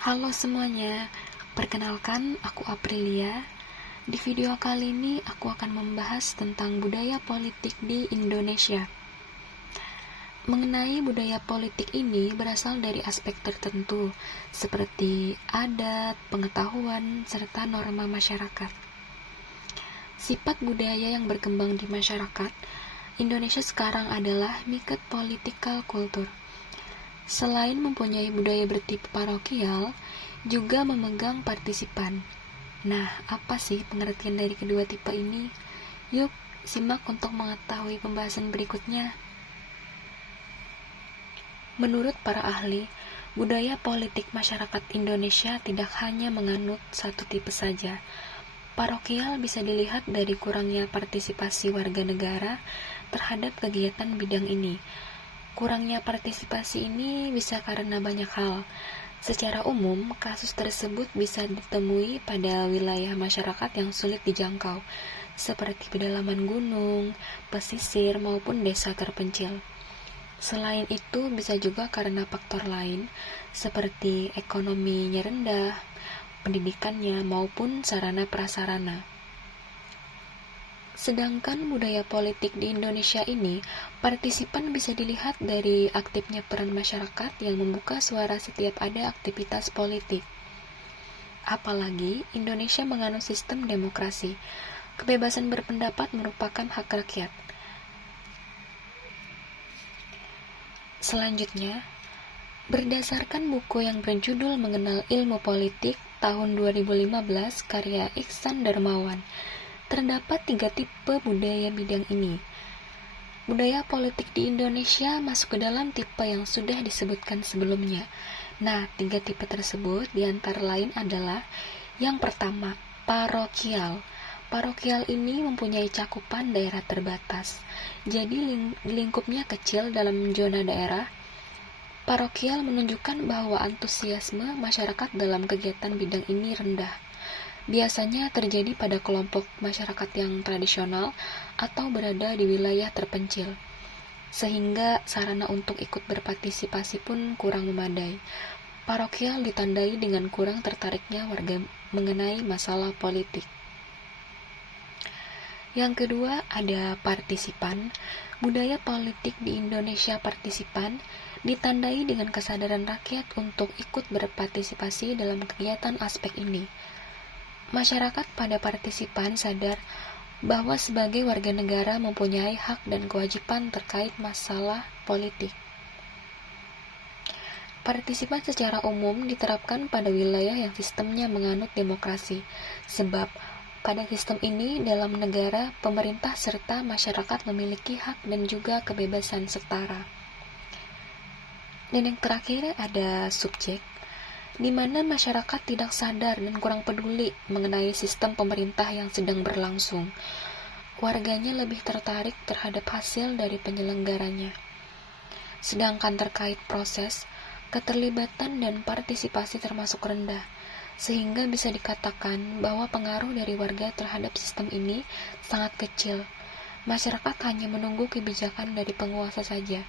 Halo semuanya, perkenalkan aku Aprilia. Di video kali ini aku akan membahas tentang budaya politik di Indonesia. Mengenai budaya politik ini berasal dari aspek tertentu, seperti adat, pengetahuan, serta norma masyarakat. Sifat budaya yang berkembang di masyarakat Indonesia sekarang adalah mixed political culture. Selain mempunyai budaya bertipe parokial, juga memegang partisipan. Nah, apa sih pengertian dari kedua tipe ini? Yuk, simak untuk mengetahui pembahasan berikutnya. Menurut para ahli, budaya politik masyarakat Indonesia tidak hanya menganut satu tipe saja. Parokial bisa dilihat dari kurangnya partisipasi warga negara terhadap kegiatan bidang ini. Kurangnya partisipasi ini bisa karena banyak hal. Secara umum, kasus tersebut bisa ditemui pada wilayah masyarakat yang sulit dijangkau, seperti pedalaman gunung, pesisir, maupun desa terpencil. Selain itu, bisa juga karena faktor lain, seperti ekonominya rendah, pendidikannya, maupun sarana prasarana. Sedangkan budaya politik di Indonesia ini, partisipan bisa dilihat dari aktifnya peran masyarakat yang membuka suara setiap ada aktivitas politik. Apalagi, Indonesia menganut sistem demokrasi. Kebebasan berpendapat merupakan hak rakyat. Selanjutnya, berdasarkan buku yang berjudul Mengenal Ilmu Politik tahun 2015 karya Iksan Darmawan, terdapat 3 tipe budaya bidang ini. Budaya politik di Indonesia masuk ke dalam tipe yang sudah disebutkan sebelumnya. Nah, 3 tipe tersebut diantara lain adalah: yang pertama, parokial. Parokial ini mempunyai cakupan daerah terbatas, jadi lingkupnya kecil dalam zona daerah. Parokial menunjukkan bahwa antusiasme masyarakat dalam kegiatan bidang ini rendah. Biasanya terjadi pada kelompok masyarakat yang tradisional atau berada di wilayah terpencil, sehingga sarana untuk ikut berpartisipasi pun kurang memadai. Parokial ditandai dengan kurang tertariknya warga mengenai masalah politik. Yang kedua, ada partisipan. Budaya politik di Indonesia partisipan ditandai dengan kesadaran rakyat untuk ikut berpartisipasi dalam kegiatan aspek ini. Masyarakat pada partisipan sadar bahwa sebagai warga negara mempunyai hak dan kewajiban terkait masalah politik. Partisipan secara umum diterapkan pada wilayah yang sistemnya menganut demokrasi, sebab pada sistem ini dalam negara, pemerintah serta masyarakat memiliki hak dan juga kebebasan setara. Dan yang terakhir ada subjek, di mana masyarakat tidak sadar dan kurang peduli mengenai sistem pemerintah yang sedang berlangsung. Warganya lebih tertarik terhadap hasil dari penyelenggaranya. Sedangkan terkait proses, keterlibatan dan partisipasi termasuk rendah, sehingga bisa dikatakan bahwa pengaruh dari warga terhadap sistem ini sangat kecil. Masyarakat hanya menunggu kebijakan dari penguasa saja,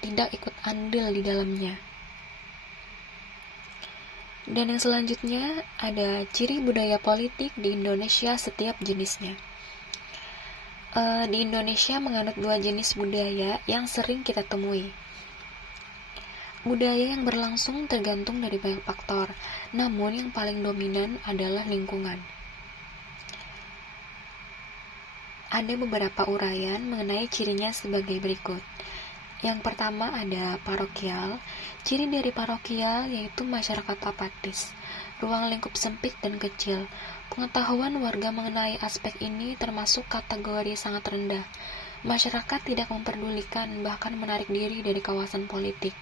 tidak ikut andil di dalamnya. Dan yang selanjutnya ada ciri budaya politik di Indonesia setiap jenisnya. Di Indonesia menganut 2 jenis budaya yang sering kita temui. Budaya yang berlangsung tergantung dari banyak faktor, namun yang paling dominan adalah lingkungan. Ada beberapa uraian mengenai cirinya sebagai berikut. Yang pertama ada parokial. Ciri dari parokial yaitu masyarakat apatis, ruang lingkup sempit dan kecil. Pengetahuan warga mengenai aspek ini termasuk kategori sangat rendah. Masyarakat tidak memperdulikan, bahkan menarik diri dari kawasan politik.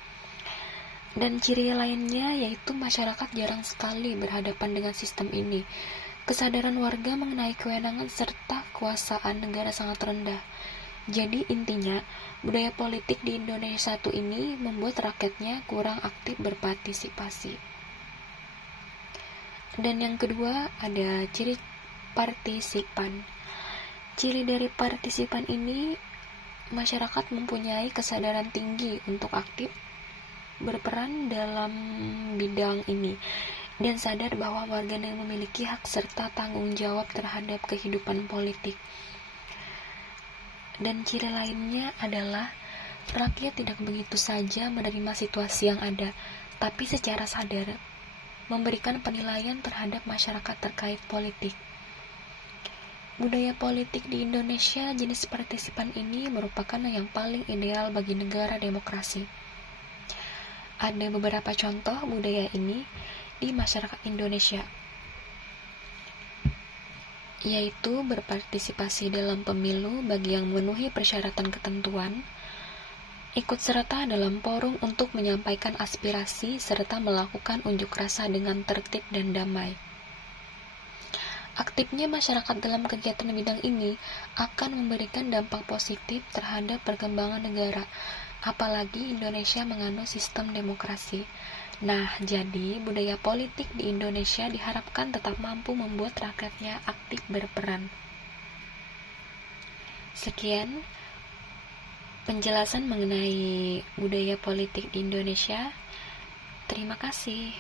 Dan ciri lainnya yaitu masyarakat jarang sekali berhadapan dengan sistem ini. Kesadaran warga mengenai kewenangan serta kekuasaan negara sangat rendah. Jadi intinya, budaya politik di Indonesia satu ini membuat rakyatnya kurang aktif berpartisipasi. Dan yang kedua ada ciri partisipan. Ciri dari partisipan ini, masyarakat mempunyai kesadaran tinggi untuk aktif berperan dalam bidang ini dan sadar bahwa warga negara memiliki hak serta tanggung jawab terhadap kehidupan politik. Dan ciri lainnya adalah rakyat tidak begitu saja menerima situasi yang ada, tapi secara sadar memberikan penilaian terhadap masyarakat terkait politik. Budaya politik di Indonesia jenis partisipan ini merupakan yang paling ideal bagi negara demokrasi. Ada beberapa contoh budaya ini di masyarakat Indonesia, yaitu berpartisipasi dalam pemilu bagi yang memenuhi persyaratan ketentuan, ikut serta dalam forum untuk menyampaikan aspirasi, serta melakukan unjuk rasa dengan tertib dan damai. Aktifnya masyarakat dalam kegiatan bidang ini akan memberikan dampak positif terhadap perkembangan negara, apalagi Indonesia menganut sistem demokrasi. Nah, jadi budaya politik di Indonesia diharapkan tetap mampu membuat rakyatnya aktif berperan. Sekian penjelasan mengenai budaya politik di Indonesia. Terima kasih.